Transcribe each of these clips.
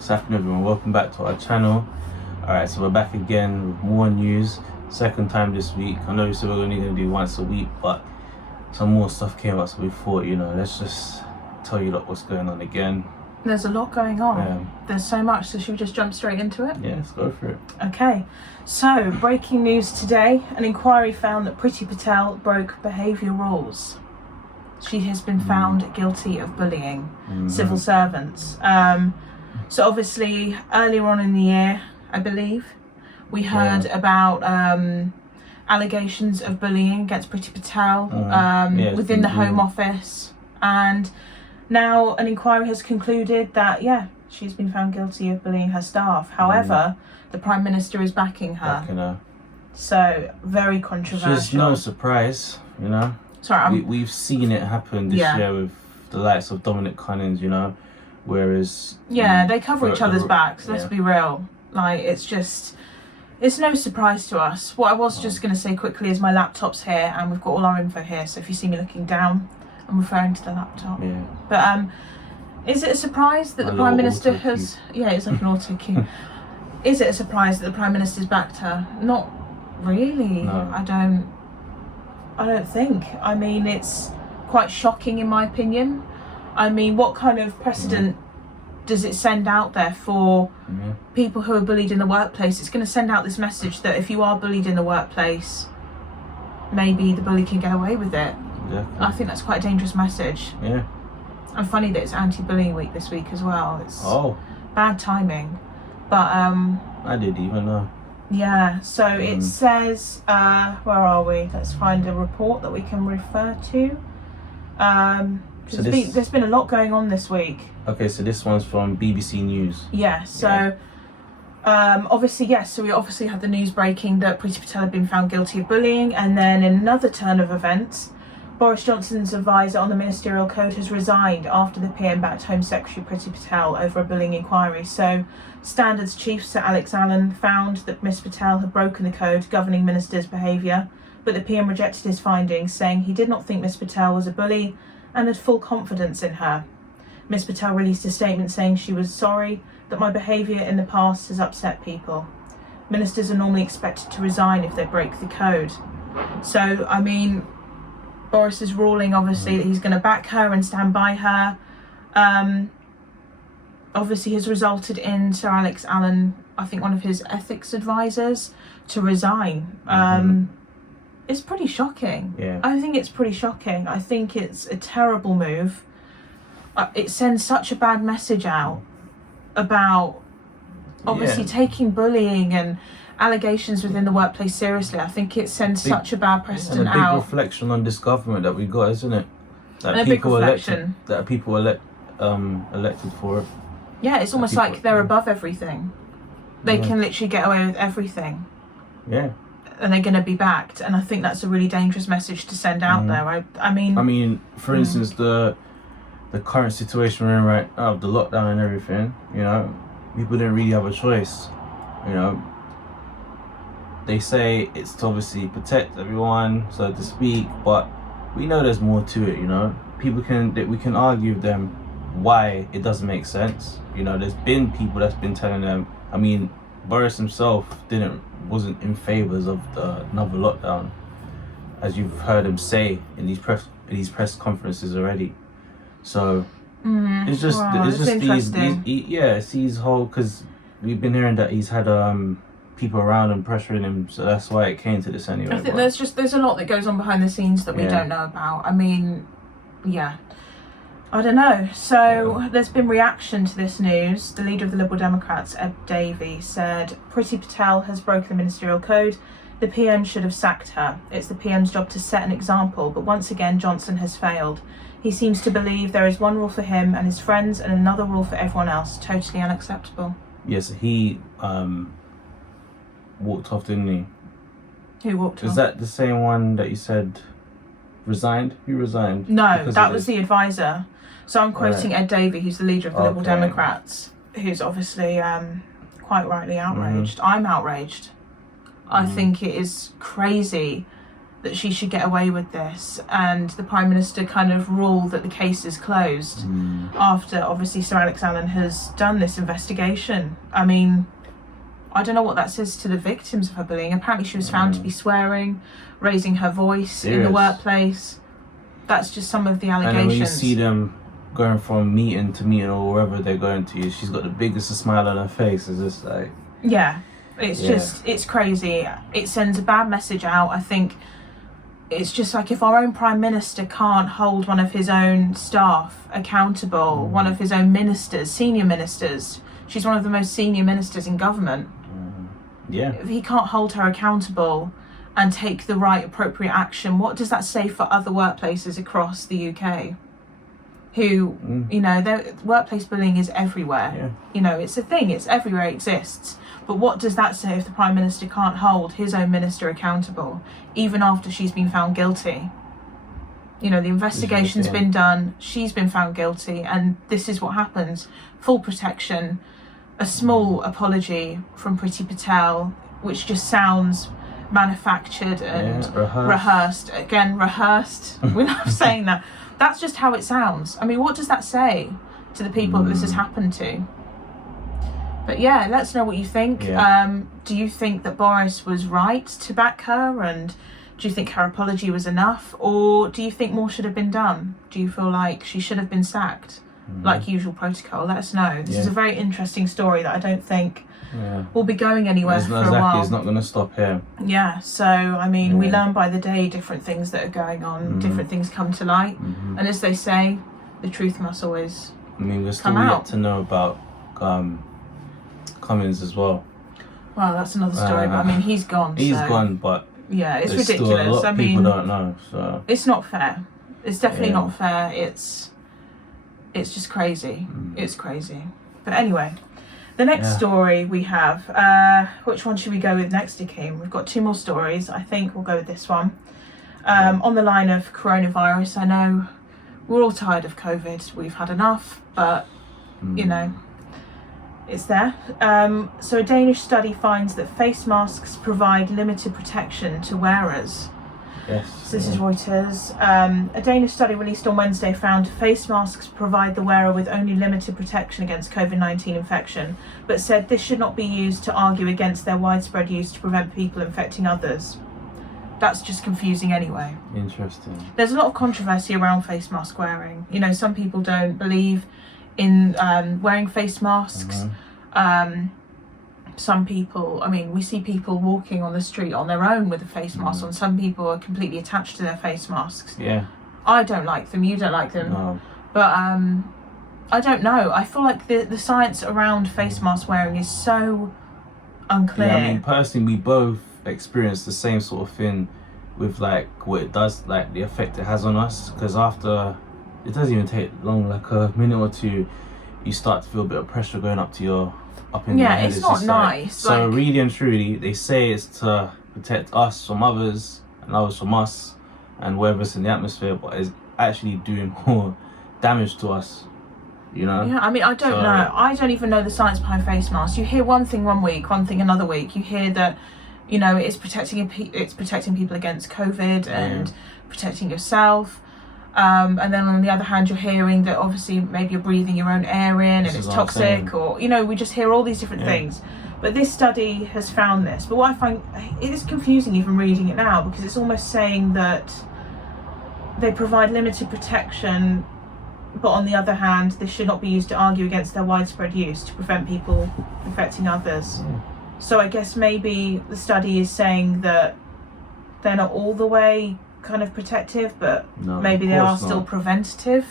What's happening, everyone? Welcome back to our channel. Alright, so we're back again with more news. Second time this week. I know we said we're only going to do once a week, but some more stuff came up, so we thought, let's just tell you what's going on again. There's a lot going on. There's so much, so should we just jump straight into it? Yeah, let's go for it. Okay, so breaking news today. An inquiry found that Preti Patel broke behaviour rules. She has been found guilty of bullying civil servants. So obviously earlier on in the year, I believe, we heard about allegations of bullying against Preti Patel within the Home Office, and now an inquiry has concluded that she's been found guilty of bullying her staff. However, the Prime Minister is backing her. So very controversial. Which is no surprise, Sorry, we've seen it happen this year with the likes of Dominic Cunnings, whereas they cover each other's backs. Let's be real. Like, it's no surprise to us. What I was just going to say quickly is my laptop's here and we've got all our info here. So if you see me looking down, I'm referring to the laptop. Yeah. But is it a surprise that the Prime Minister has? Yeah, it's like an auto cue. Is it a surprise that the Prime Minister's backed her? Not really. No. I don't think. I mean, it's quite shocking in my opinion. I mean, what kind of precedent does it send out there for people who are bullied in the workplace? It's going to send out this message that if you are bullied in the workplace, maybe the bully can get away with it. Yeah. I think that's quite a dangerous message. Yeah. And funny that it's anti-bullying week this week as well. It's bad timing. But I didn't even know. Yeah, so it says, where are we? Let's find a report that we can refer to. So there's been a lot going on this week. Okay, so this one's from BBC News. Yeah, so so we obviously had the news breaking that Preti Patel had been found guilty of bullying, and then in another turn of events, Boris Johnson's advisor on the ministerial code has resigned after the PM backed Home Secretary Preti Patel over a bullying inquiry. So Standards Chief Sir Alex Allen found that Ms Patel had broken the code governing ministers' behaviour, but the PM rejected his findings, saying he did not think Ms Patel was a bully and had full confidence in her. Ms Patel released a statement saying she was sorry that my behaviour in the past has upset people. Ministers are normally expected to resign if they break the code. So, I mean, Boris is ruling, obviously, that he's going to back her and stand by her. Obviously has resulted in Sir Alex Allen, I think one of his ethics advisors, to resign. It's pretty shocking. Yeah. I think it's pretty shocking. I think it's a terrible move. It sends such a bad message out about obviously taking bullying and allegations within the workplace seriously. I think it sends such a bad precedent out. And a big reflection on this government that we got, isn't it? That people elected for it. Yeah, it's almost like they're above everything. They can literally get away with everything. Yeah. And they're going to be backed, and I think that's a really dangerous message to send out there. I mean, for instance, the current situation we're in right now, the lockdown and everything, people didn't really have a choice. They say it's to obviously protect everyone, so to speak, but we know there's more to it. We can argue with them why it doesn't make sense. There's been people that's been telling them. I mean, Boris himself wasn't in favours of another lockdown, as you've heard him say in these press conferences already. So it's just these whole, because we've been hearing that he's had people around him pressuring him, so that's why it came to this anyway. I think there's a lot that goes on behind the scenes that we don't know about. I mean, I don't know. So there's been reaction to this news. The leader of the Liberal Democrats, Ed Davey, said Preti Patel has broken the ministerial code. The PM should have sacked her. It's the PM's job to set an example, but once again Johnson has failed. He seems to believe there is one rule for him and his friends and another rule for everyone else. Totally unacceptable. Yes, he walked off, didn't he? Who walked off? Is that the same one that you said resigned? Who resigned? No, that was the advisor. So I'm quoting Ed Davey, who's the leader of the Liberal Democrats, who's obviously quite rightly outraged. I'm outraged. I think it is crazy that she should get away with this, and the Prime Minister kind of ruled that the case is closed after obviously Sir Alex Allen has done this investigation. I mean, I don't know what that says to the victims of her bullying. Apparently she was found to be swearing, raising her voice in the workplace. That's just some of the allegations. And then when you see them going from meeting to meeting or wherever they're going to, she's got the biggest smile on her face. It's just like... Yeah, it's just, it's crazy. It sends a bad message out. I think it's just like, if our own Prime Minister can't hold one of his own staff accountable, one of his own ministers, senior ministers, she's one of the most senior ministers in government. Yeah. If he can't hold her accountable and take the right appropriate action, what does that say for other workplaces across the UK? Who, you know, workplace bullying is everywhere. Yeah. You know, it's a thing, it's everywhere, it exists. But what does that say if the Prime Minister can't hold his own minister accountable, even after she's been found guilty? You know, the investigation's been done, she's been found guilty, and this is what happens. Full protection, a small apology from Preti Patel, which just sounds manufactured and rehearsed. Again, rehearsed. We love saying that. That's just how it sounds. I mean, what does that say to the people that this has happened to? But yeah, let us know what you think. Do you think that Boris was right to back her, and do you think her apology was enough, or do you think more should have been done? Do you feel like she should have been sacked, like usual protocol? Let us know. This is a very interesting story that I don't think will be going anywhere for a while. It's not going to stop here. Yeah, so I mean, we learn by the day different things that are going on, different things come to light, and as they say, the truth must always I mean, we're still yet to know about Cummins as well. Well, that's another story, but I mean, he's gone. He's gone, but yeah, it's there's ridiculous. Still a lot of people don't know, so it's not fair. It's definitely not fair. It's just crazy. It's crazy. But anyway, the next story we have. Which one should we go with next, Akeem? We've got two more stories. I think we'll go with this one. On the line of coronavirus, I know we're all tired of COVID. We've had enough, but you know, it's there. So a Danish study finds that face masks provide limited protection to wearers. Yes. So this is Reuters. A Danish study released on Wednesday found face masks provide the wearer with only limited protection against COVID-19 infection, but said this should not be used to argue against their widespread use to prevent people infecting others. That's just confusing anyway. Interesting. There's a lot of controversy around face mask wearing. You know, some people don't believe in wearing face masks. Some people, I mean, we see people walking on the street on their own with a face mask on. Some people are completely attached to their face masks. Yeah. I don't like them, you don't like them. No. But I don't know. I feel like the science around face mask wearing is so unclear. Yeah, I mean, personally, we both experienced the same sort of thing with like what it does, like the effect it has on us. Because after, it doesn't even take long, like a minute or two, you start to feel a bit of pressure going up to your in your head. It's not nice. Like, so really and truly, they say it's to protect us from others and others from us and whatever's in the atmosphere, but it's actually doing more damage to us, you know? Yeah, I mean, I don't know. I don't even know the science behind face masks. You hear one thing one week, one thing another week. You hear that, you know, it's protecting people against COVID and protecting yourself. And then on the other hand, you're hearing that obviously maybe you're breathing your own air in and it's toxic, or, you know, we just hear all these different things. But this study has found this. But what I find, it is confusing even reading it now, because it's almost saying that they provide limited protection, but on the other hand, this should not be used to argue against their widespread use to prevent people infecting others. So I guess maybe the study is saying that they're not all the way kind of protective, but maybe they are still preventative.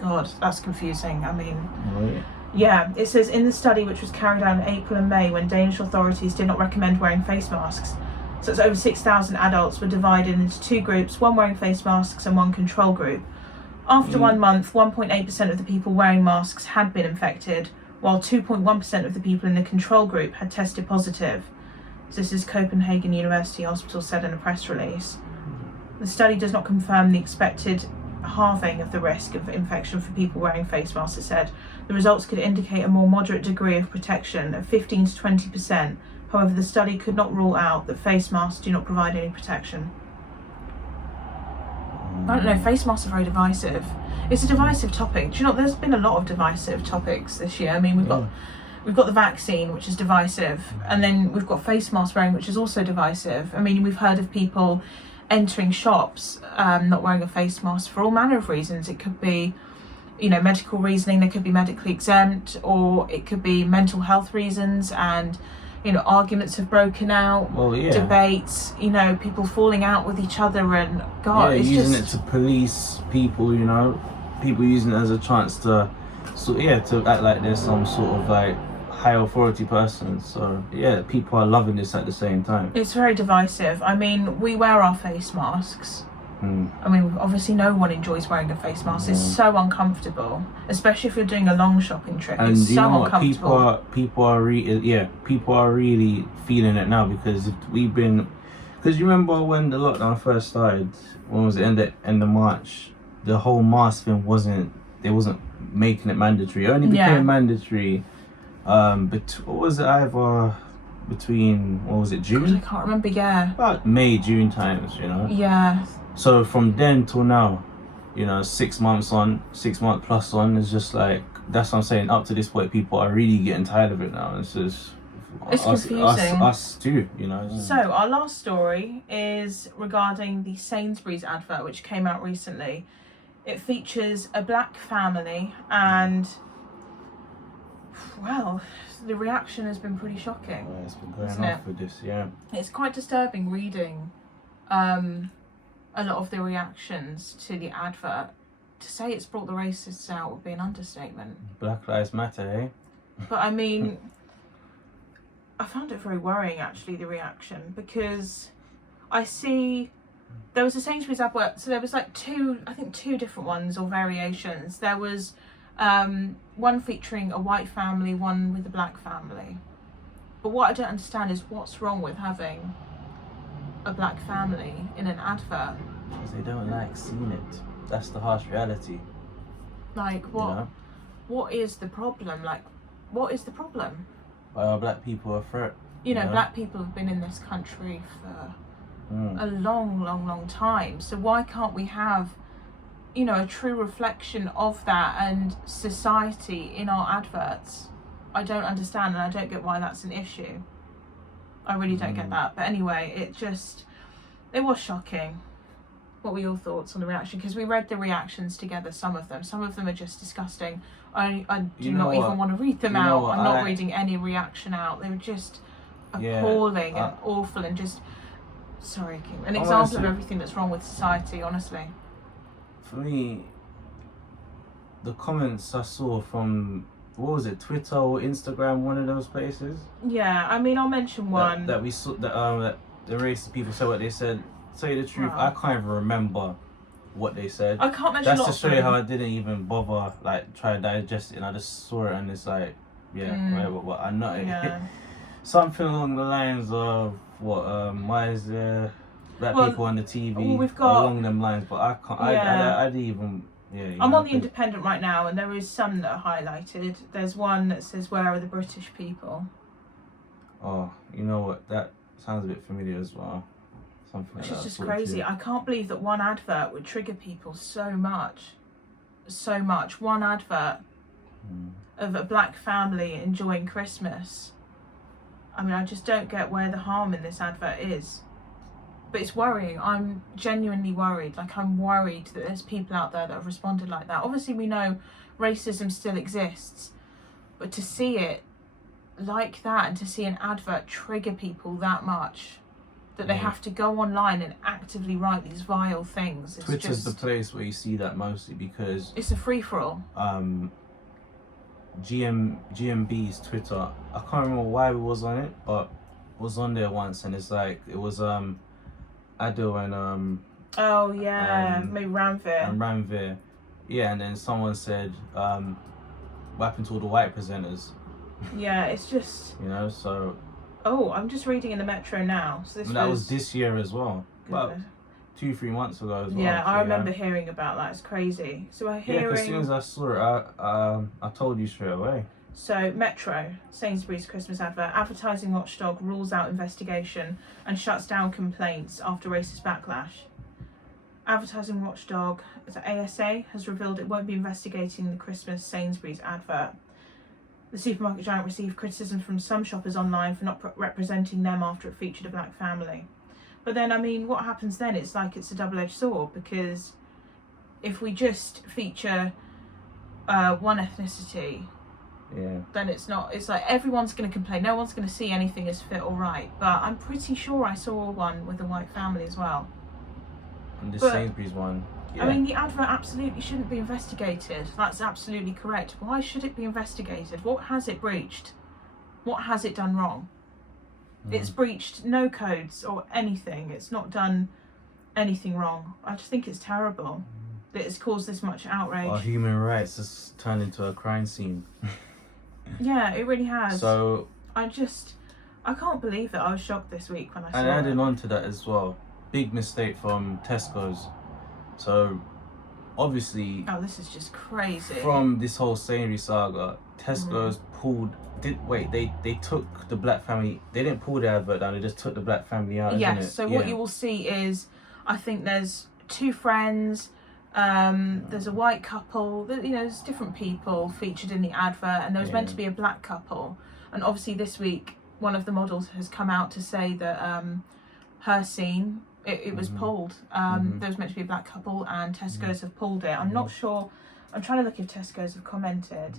God, that's confusing. I mean, it says in the study, which was carried out in April and May when Danish authorities did not recommend wearing face masks, so it's over 6,000 adults were divided into two groups, one wearing face masks and one control group. After 1 month, 1.8% of the people wearing masks had been infected, while 2.1% of the people in the control group had tested positive. So this is Copenhagen University Hospital said in a press release. The study does not confirm the expected halving of the risk of infection for people wearing face masks, it said. The results could indicate a more moderate degree of protection of 15 to 20%. However, the study could not rule out that face masks do not provide any protection. I don't know, face masks are very divisive. It's a divisive topic. Do you know, there's been a lot of divisive topics this year. I mean, we've got the vaccine, which is divisive, and then we've got face mask wearing, which is also divisive. I mean, we've heard of people entering shops not wearing a face mask for all manner of reasons. It could be, you know, medical reasoning, they could be medically exempt, or it could be mental health reasons, and, you know, arguments have broken out, debates, you know, people falling out with each other, and God, it's using just... it to police people, you know, people using it as a chance to, to act like there's some sort of like high authority person. So yeah, people are loving this at the same time. It's very divisive. I mean, we wear our face masks. I mean, obviously no one enjoys wearing a face mask. It's so uncomfortable, especially if you're doing a long shopping trip. And it's you so know what? uncomfortable. People are really feeling it now, because because you remember when the lockdown first started, when was it, end of March, the whole mask thing wasn't making it mandatory. It only became mandatory but what was it, either between, what was it, June? God, I can't remember. About May, June times, you know. So from then till now, you know, 6 months plus on, it's just like, that's what I'm saying, up to this point people are really getting tired of it now. It's just confusing. Us too, you know. So our last story is regarding the Sainsburys advert, which came out recently. It features a black family, and well, the reaction has been pretty shocking. It's been going off with this, It's quite disturbing reading a lot of the reactions to the advert. To say it's brought the racists out would be an understatement. Black Lives Matter, eh? But I mean, I found it very worrying, actually, the reaction, because I see there was a Sainsburys advert, so there was like two different ones or variations. There was one featuring a white family, one with a black family. But what I don't understand is what's wrong with having a black family in an advert. Because they don't like seeing it. That's the harsh reality. Like, what? You know? What is the problem? Like, what is the problem? Why are black people a threat? You know, black people have been in this country for a long time. So why can't we have, you know, a true reflection of that and society in our adverts? I don't understand, and I don't get why that's an issue. I really don't get that. But anyway, it was shocking. What were your thoughts on the reaction? Because we read the reactions together, some of them are just disgusting. I do not even want to read them out. I'm not reading any reaction out. They were just appalling and awful, and just, sorry, an example of everything that's wrong with society, honestly. For me, the comments I saw from, what was it, Twitter or Instagram, one of those places? Yeah, I mean, I'll mention one. That we saw, that the racist people said what they said. Tell you the truth, I can't even remember what they said. I can't mention. That's to show you how I didn't even bother, like, try to digest it, and I just saw it, and it's like, whatever, but I'm not. Something along the lines of why is there black people on the TV? Well, we've got along them lines, but I can't. I didn't even. I'm on the Independent right now, and there is some that are highlighted. There's one that says, "Where are the British people?" Oh, you know what? That sounds a bit familiar as well. Which is just crazy. I can't believe that one advert would trigger people so much. One advert of a black family enjoying Christmas. I mean, I just don't get where the harm in this advert is. But it's worrying. I'm genuinely worried. Like, I'm worried that there's people out there that have responded like that. Obviously, we know racism still exists. But to see it like that, and to see an advert trigger people that much, that they have to go online and actively write these vile things. Twitter's the place where you see that mostly, because it's a free-for-all. GMB's Twitter, I can't remember why we was on it, but it was on there once, and it's like, it was Adel and maybe Ranveer. And Ranveer. Yeah, and then someone said, what happened to all the white presenters? Yeah, it's just, you know, so. Oh, I'm just reading in the Metro now. So that was this year as well. About 2-3 months ago as well. Yeah, I remember hearing about that. It's crazy. So we're hearing. Yeah, as soon as I saw it, I told you straight away. So Metro, Sainsbury's Christmas advert, advertising watchdog rules out investigation and shuts down complaints after racist backlash. advertising watchdog, the ASA, has revealed it won't be investigating the Christmas Sainsburys advert. The supermarket giant received criticism from some shoppers online for not representing them after it featured a black family. But then, I mean, what happens then? It's like it's a double-edged sword, because if we just feature one ethnicity, then it's not. It's like everyone's going to complain. No one's going to see anything as fit or right. But I'm pretty sure I saw one with a white family as well. And the Sainsbury's one. Yeah. I mean, the advert absolutely shouldn't be investigated. That's absolutely correct. Why should it be investigated? What has it breached? What has it done wrong? It's breached no codes or anything. It's not done anything wrong. I just think it's terrible that it's caused this much outrage. Our human rights has turned into a crime scene. Yeah, it really has. So I can't believe it. I was shocked this week when I saw it. And adding on to that as well, big mistake from Tesco's. So obviously, oh, this is just crazy. From this whole Sainsbury's saga, Tesco's they took the black family. They didn't pull the advert down. They just took the black family out. Yes. So what you will see is, I think there's two friends. There's a white couple. There's different people featured in the advert, and there was meant to be a black couple. And obviously this week, one of the models has come out to say that her scene it was pulled. There was meant to be a black couple, and Tesco's have pulled it. I'm not sure. I'm trying to look if Tesco's have commented.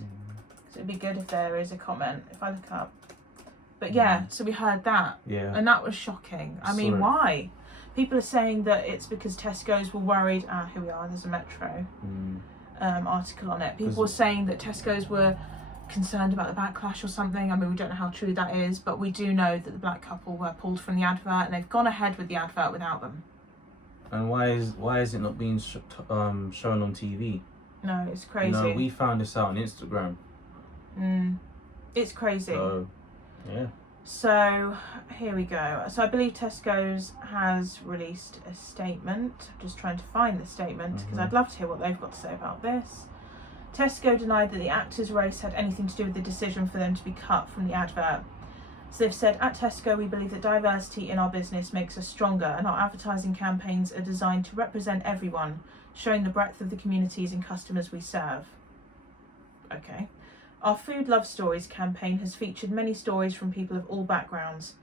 So it'd be good if there is a comment if I look up. But yeah, so we heard that. Yeah. And that was shocking. I mean, why? People are saying that it's because Tesco's were worried. Here we are. There's a Metro article on it. People were saying that Tesco's were concerned about the backlash or something. I mean, we don't know how true that is, but we do know that the black couple were pulled from the advert, and they've gone ahead with the advert without them. And why is it not being shown on TV? No, it's crazy. We found this out on Instagram. It's crazy. So, yeah. So here we go. So I believe Tesco's has released a statement. I'm just trying to find the statement because I'd love to hear what they've got to say about this. Tesco denied that the actor's race had anything to do with the decision for them to be cut from the advert. So they've said, at Tesco, we believe that diversity in our business makes us stronger, and our advertising campaigns are designed to represent everyone, showing the breadth of the communities and customers we serve. Okay. Our Food Love Stories campaign has featured many stories from people of all backgrounds.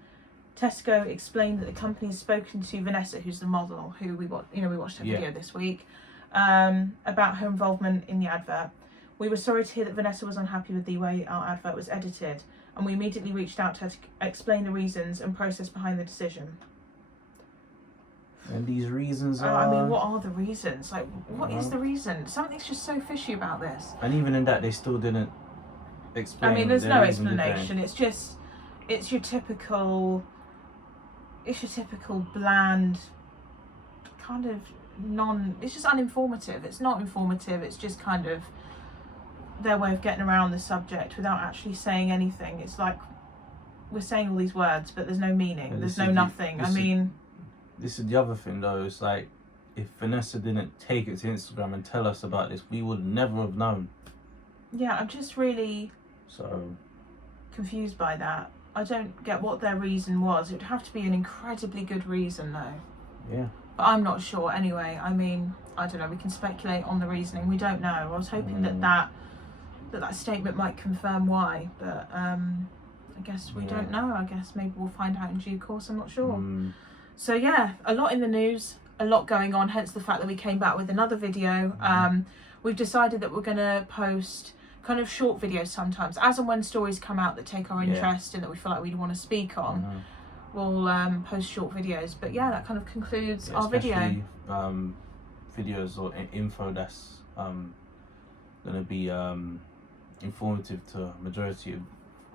Tesco explained that the company has spoken to Vanessa, who's the model, who we watched her video this week, about her involvement in the advert. We were sorry to hear that Vanessa was unhappy with the way our advert was edited, and we immediately reached out to her to explain the reasons and process behind the decision. And these reasons are... I mean, what are the reasons? Like, what is the reason? Something's just so fishy about this. And even in that, they still didn't explain. I mean, there's no explanation. It's just, it's your typical bland, kind of it's just uninformative. It's not informative. It's just kind of their way of getting around the subject without actually saying anything. It's like we're saying all these words, but there's no meaning. There's no nothing. This is the other thing though. It's like, if Vanessa didn't take it to Instagram and tell us about this, we would never have known. Yeah, I'm just really confused by that. I don't get what their reason was. It would have to be an incredibly good reason though. Yeah. But I'm not sure anyway. I mean, I don't know. We can speculate on the reasoning. We don't know. I was hoping that statement might confirm why, but I guess we don't know. I guess maybe we'll find out in due course. I'm not sure. So yeah, a lot in the news, a lot going on, hence the fact that we came back with another video. We've decided that we're going to post kind of short videos sometimes, as and when stories come out that take our interest and that we feel like we want to speak on. We'll post short videos. But yeah, that kind of concludes our video. Videos or info that's going to be informative to a majority of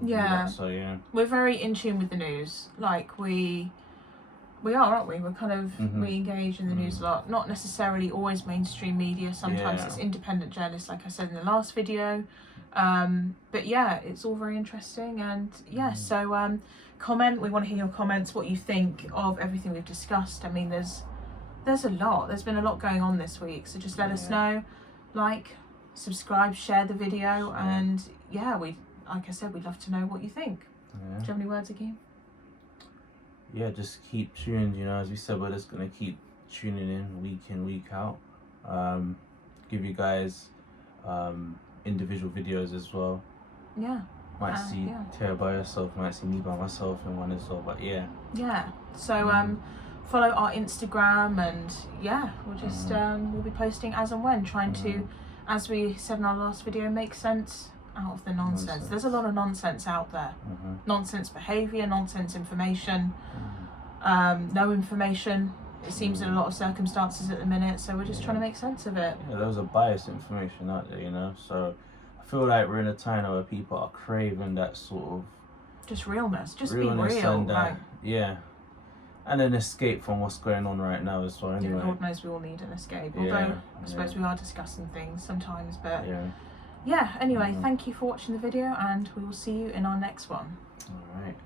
people. So yeah, we're very in tune with the news. Like we are, aren't we? We're kind of we engage in the news a lot. Not necessarily always mainstream media. Sometimes it's independent journalists, like I said in the last video. But yeah, it's all very interesting. And yeah, so comment. We want to hear your comments. What you think of everything we've discussed. I mean, there's a lot. There's been a lot going on this week. So just let us know. Like, subscribe, share the video, and yeah, like I said, we'd love to know what you think. Do you have any words again? Yeah, just keep tuned. As we said, we're just gonna keep tuning in, week out. Give you guys individual videos as well. Yeah. Might see Tara by herself, might see me by myself in one as well, but yeah. So follow our Instagram, and we'll just we'll be posting as and when, trying to, as we said in our last video, make sense out of the nonsense. There's a lot of nonsense out there. Nonsense behaviour, nonsense information, no information, it seems, in a lot of circumstances at the minute, so we're just trying to make sense of it. Yeah, there's a biased information out there, you know, so I feel like we're in a time now where people are craving that sort of just realness, just realness, be real, and and an escape from what's going on right now as well. Anyway, Lord knows we all need an escape, although I suppose we are discussing things sometimes, but anyway, thank you for watching the video, and we will see you in our next one. All right.